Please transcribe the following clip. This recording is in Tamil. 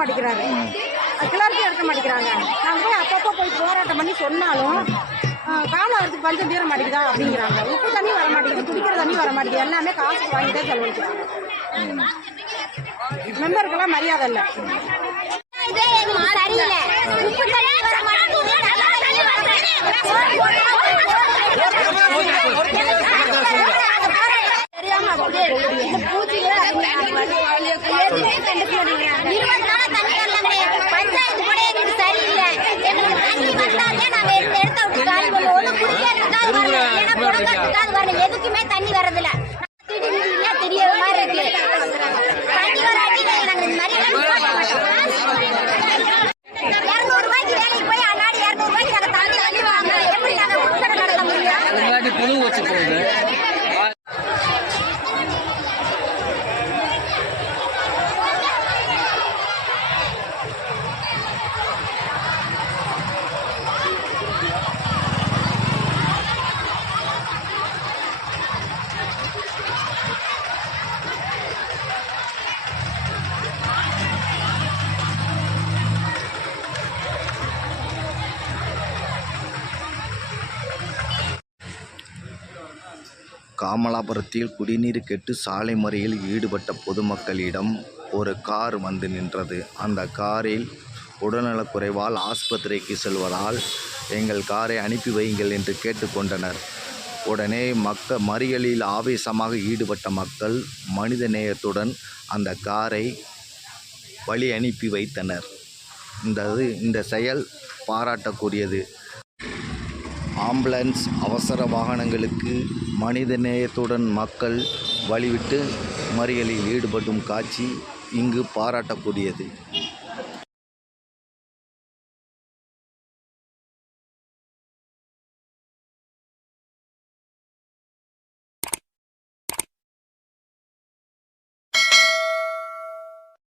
மாட்டேங்கிறாரு, கிளர்க்கும் எடுக்க மாட்டேங்கிறாங்க. நாங்கள் போய் அப்பப்போ போய் போராட்டம் பண்ணி சொன்னாலும் காமராஜருக்கு பஞ்சம் தீர மாட்டேங்குதா அப்படிங்கிறாங்க. உப்பு தண்ணி வர மாட்டேங்குது, குடிக்கிற தண்ணி வர மாட்டேங்குது, எல்லாமே காசுக்கு வாங்கிட்டே செலவழிக்கிறாங்க. மெம்பருக்கெல்லாம் மரியாதை இல்லை. எதுக்குமே தண்ணி வரதில்ல, தெரியற மாதிரி இருக்கு. தண்ணி வராட்டி நாங்க இந்த மாதிரி 200 ரூபாய்க்கு வேலைக்கு போய் அன்னாடி 200 ரூபாய்க்கு நாங்க தண்ணி வாங்க எப்படி நாங்க புத்தகம் நடத்த முடியும்? காமலாபுரத்தில் குடிநீர் கெட்டு சாலை மறியலில் ஈடுபட்ட பொதுமக்களிடம் ஒரு கார் வந்து நின்றது. அந்த காரில் உடல்நலக்குறைவால் ஆஸ்பத்திரிக்கு செல்வதால் எங்கள் காரை அனுப்பி வையுங்கள் என்று கேட்டுக்கொண்டனர். உடனே மறியலில் ஆவேசமாக ஈடுபட்ட மக்கள் மனித நேயத்துடன் அந்த காரை வழி அனுப்பி வைத்தனர். இந்த செயல் பாராட்டக்கூடியது. ஆம்புலன்ஸ், அவசர வாகனங்களுக்கு மனித நேயத்துடன் மக்கள் வழிவிட்டு மறியலில் ஈடுபடும் காட்சி இங்கு பாராட்டக்கூடியது.